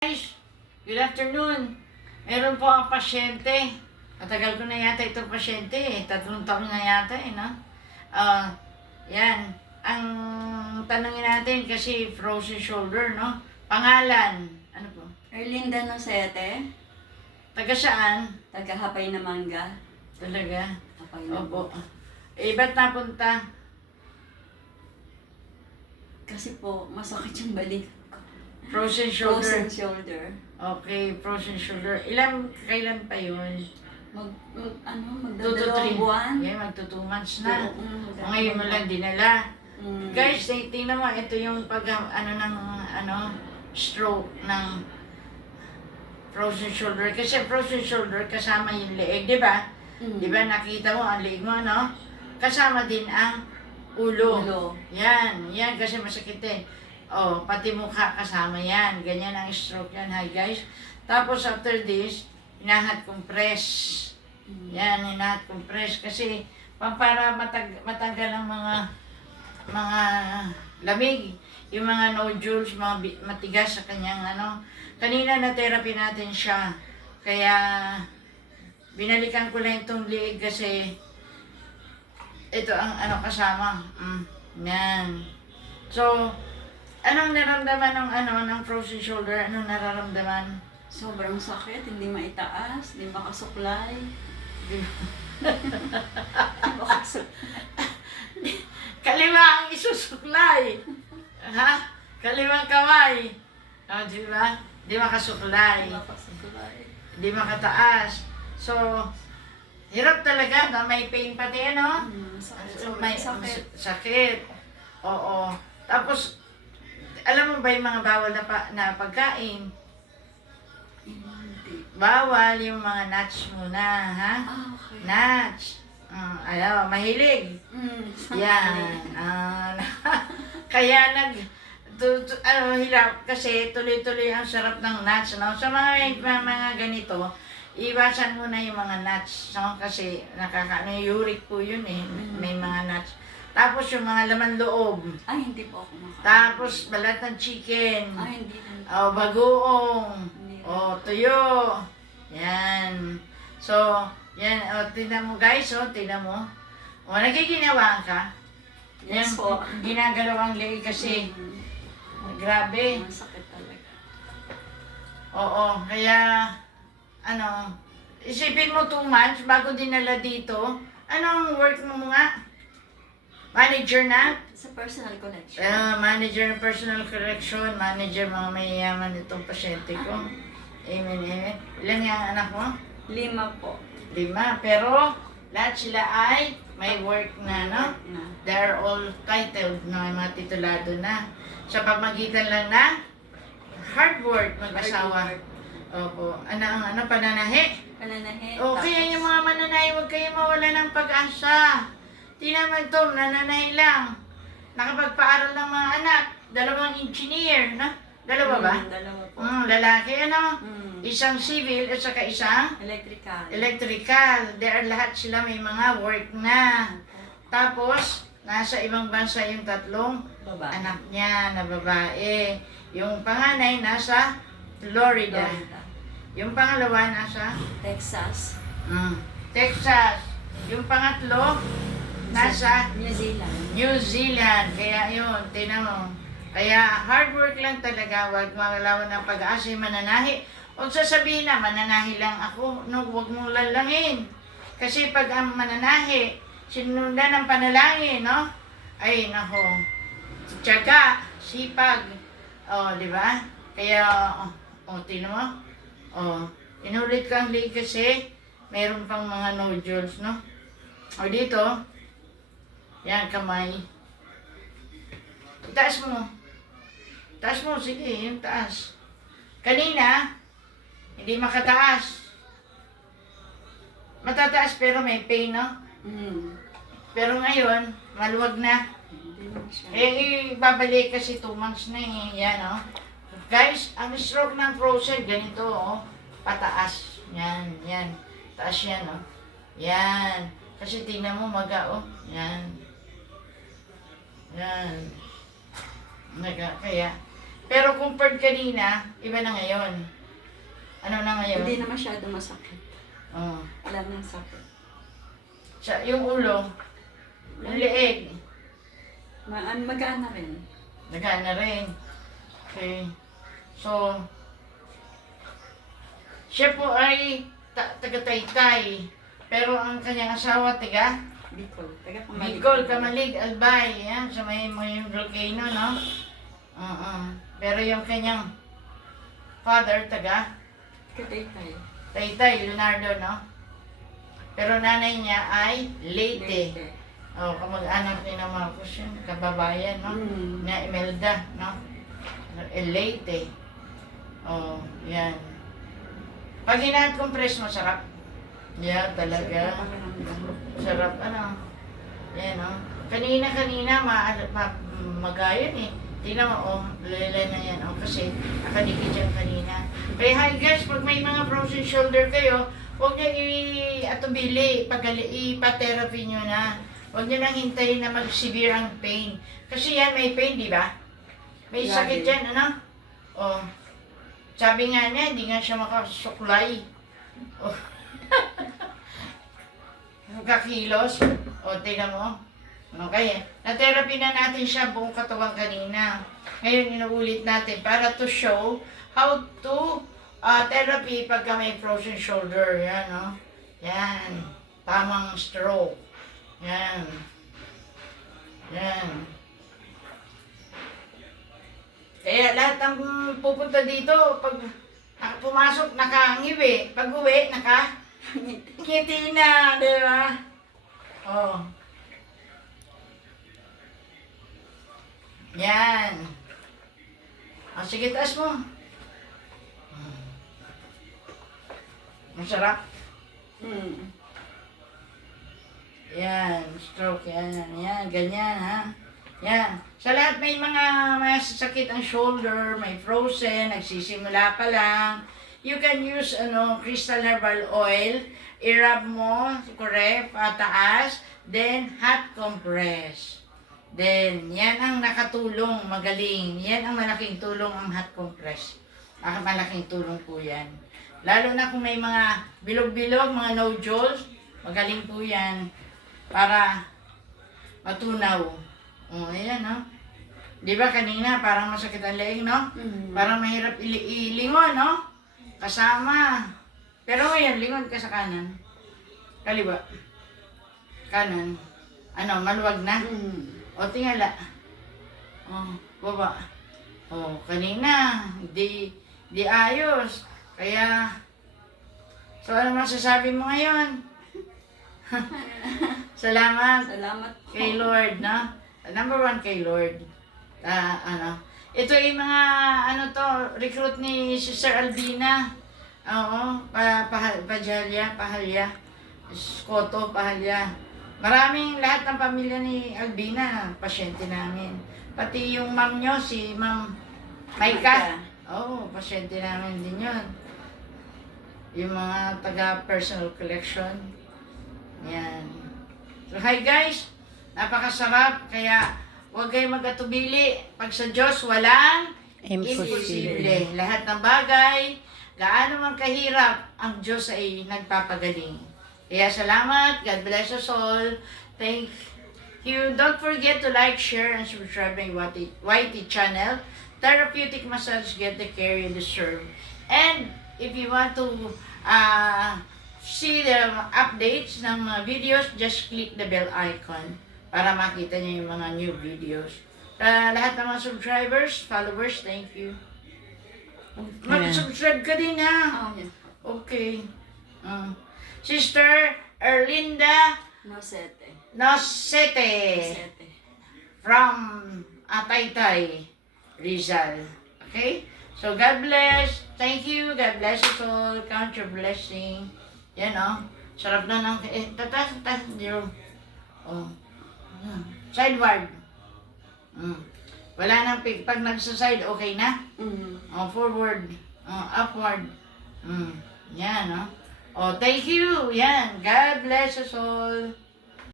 Guys, good afternoon. Meron po ang pasyente. Matagal ko na yata itong pasyente eh. 3 taon na yata eh, no? Yan. Ang tanongin natin kasi frozen shoulder, no? Pangalan. Ano po? Erlinda Nosete, Taga saan? taga-Hapay na Mangga. Talaga? Hapay na Opo. Eh, ba't napunta? Kasi po, masakit yung balik ko. Frozen shoulder. Frozen shoulder. Okay, frozen shoulder. Kailan pa yun? Magdadalawang buwan. Yeah, magto 2 months na. Magdadalawang Ngayon mo lang dinala. Mm. Guys, tingnan mo, ito yung stroke ng frozen shoulder. Kasi frozen shoulder, kasama yung leeg, di ba? Mm. Di ba, nakita mo ang leeg mo, no? Kasama din ang ulo. Yan kasi masakit din. Oh, pati mukha kasama yan. Ganyan ang stroke yan, hi guys. Tapos after this, hinahat compress. Yan, hinahat compress. Kasi, para matanggal ang mga lamig, yung mga nodules, matigas sa kanyang Kanina na therapy natin siya. Kaya, binalikan ko lang itong liig kasi ito ang kasama. Yan. So, anong naramdaman ng frozen shoulder? Anong nararamdaman? Sobrang sakit, hindi maitaas, hindi makasuklay. Kaliwa ang isusuklay. Ha? Kaliwang kamay. Di ba? Di makasuklay. Di makataas. So, hirap talaga na may pain pati, Sobrang sakit. Sakit. Oo. Tapos, alam mo ba yung mga bawal na pagkain? Hindi. Bawal yung mga nuts muna, ha? Okay. Nuts. Mahilig. Yan. Kaya hirap kasi tuloy-tuloy ang sarap ng nuts, no? Sa mga ganito, iwasan mo na yung mga nuts, no? Kasi uric po yun eh. May mga nuts. Tapos yung mga laman loob. Ay, hindi po ako makain. Tapos balat ng chicken. Ay, hindi. Bagoong. Hindi. Tuyo. Yan. So, yan. Tingnan mo guys, tingnan mo. Nagiginawa ka. Yes po. Ginagalaw ang leeg kasi grabe. Masakit talaga. Oo, kaya isipin mo 2 months bago dinala dito. Anong work mo nga? Manager na? Sa personal connection. Manager ng personal correction, manager mga mayayaman itong pasyente ko. Amen, amen. Ilan yung anak mo? 5 po. 5. Pero lahat sila ay may work na, no? They are all titled na, mga titulado na. Sa pamagitan lang na hard work mag-asawa. Opo. Pananahi? Pananahi. Kaya yung mga mananahi, huwag kayo mawala ng pag-asa. Tingnan mo ito, nananahi lang. Nakapagpaaral ng mga anak. 2 engineer, no? 2 ba? 2 po. Lalaki, Mm. Isang civil at saka isang Electrical. electrical. Lahat sila may mga work na. Tapos, nasa ibang bansa yung 3 Babae. anak niya na babae. Yung panganay nasa Florida. Yung pangalawa nasa Texas. Texas. Yung pangatlo nasa New Zealand. New Zealand. Kaya yun, tingnan mo. Kaya hard work lang talaga. Huwag mawalawan ng pag-asa yung mananahi. Huwag sasabihin na, mananahi lang ako. No, huwag mong lalangin. Kasi pag ang mananahi, sinundan ng panalangin, no? Ay, nako. Tiyaga, sipag. Di ba? Kaya, tingnan mo. Inulit ko ang leeg kasi mayroon pang mga nodules, no? Dito, yan, kamay. Itaas mo. Taas mo, sige, yung taas. Kanina, hindi makataas. Matataas pero may pain, no? Pero ngayon, maluwag na. Babalik kasi 2 months na eh. Yan, no? Guys, ang stroke ng frozen, ganito, pataas. Yan. Taas yan, no? Yan. Kasi tingnan mo, yan. Yan. Kaya, Pero compared kanina, iba na ngayon. Ano na ngayon? Hindi na masyado masakit. Oh. Wala nang sakit. Yung ulo, yung leeg, Magaan na rin. nagaan na rin. Okay. So, siya po ay taga-Taytay. Pero ang kanyang asawa, taga Bicol. Taga Kamalig. Bicol, Kamalig, Albay. Yan, sa may volcano, no? Pero yung kanyang father, taga Kataytay. Taytay, Leonardo, no? Pero nanay niya ay Leyte. Leyte. Oh, kamag-anak ni na Marcos yun, kababayan, no? Na Imelda, no? Leyte. Oh, yan. Pag hinahat-compress, masarap. Yeah, talaga. Sarap, ano. Yan, no? Kanina, magayon eh. Tingnan mo, oh, lalala na yan. Oh, kasi nakadikit yan kanina. Kaya hi guys, pag may mga frozen shoulder kayo, huwag niyo i-atubili, ipa-therapy nyo na. Huwag niyo nang hintayin na mag-severe ang pain. Kasi yan, may pain, di ba? May sakit yan, ano? Oh. Sabi nga niya, hindi nga siya makasuklay. Oh. Kakilos. O, tingnan mo. Okay. Na-therapy na natin siya buong katawan kanina. Ngayon, inuulit natin para to show how to therapy pagka may frozen shoulder. Yan, no? Yan. Tamang stroke. Yan. Yan. Kaya lahat ng pupunta dito, pag pumasok, nakangiwi. Pag uwi, ngiti na, di ba? Oh. Yan. O, sige, taas mo. Masarap. Yan, stroke, yan, ganyan, ha? Yan. Sa lahat may masasakit ang shoulder, may frozen, nagsisimula pa lang. You can use, crystal herbal oil. I-rub mo, correct, pataas, then hot compress. Then, yan ang nakatulong, magaling. Yan ang malaking tulong ang hot compress. Malaking tulong po yan. Lalo na kung may mga bilog-bilog, mga nodules, magaling po yan para matunaw. Ayan, no? Di ba kanina, parang masakit ang leeg, no? Parang mahirap ilingon, no? Kasama. Pero ngayon, lingon ka sa kanan. Kaliwa. Kanan. Maluwag na? O, tingala. O, baba. O, kanina, di ayos. Kaya, so ano masasabi mo ngayon? Salamat. Salamat po. Kay Lord, no? Number 1 kay Lord. Ito yung mga, recruit ni Sister Albina. Oo, Pahalya. Skoto, Pahalya. Maraming lahat ng pamilya ni Albina, pasyente namin. Pati yung ma'am nyo, si Ma'am Maika. Oo, pasyente namin din yun. Yung mga taga-personal collection. Yan. So, hi guys! Napakasarap, kaya huwag kayong mag-atubili. Pag sa Diyos, walang imposible. Lahat ng bagay, gaano man kahirap, ang Diyos ay nagpapagaling. Kaya salamat. God bless us all. Thank you. Don't forget to like, share, and subscribe my YT channel. Therapeutic Massage, get the care you deserve. And if you want to see the updates ng mga videos, just click the bell icon para makita niyo yung mga new videos. Lahat ng mga subscribers, followers, thank you. Mag-subscribe ka din, ha? Okay. Sister Erlinda Nosete from Taytay, Rizal. Okay? So, God bless. Thank you. God bless us all. Count your blessing. Yan, sarap na ng... tatas, Jerome. Sideward. Wala nang pag nagsa-side, okay na? Forward. Upward. Yan, thank you. Yan. God bless us all.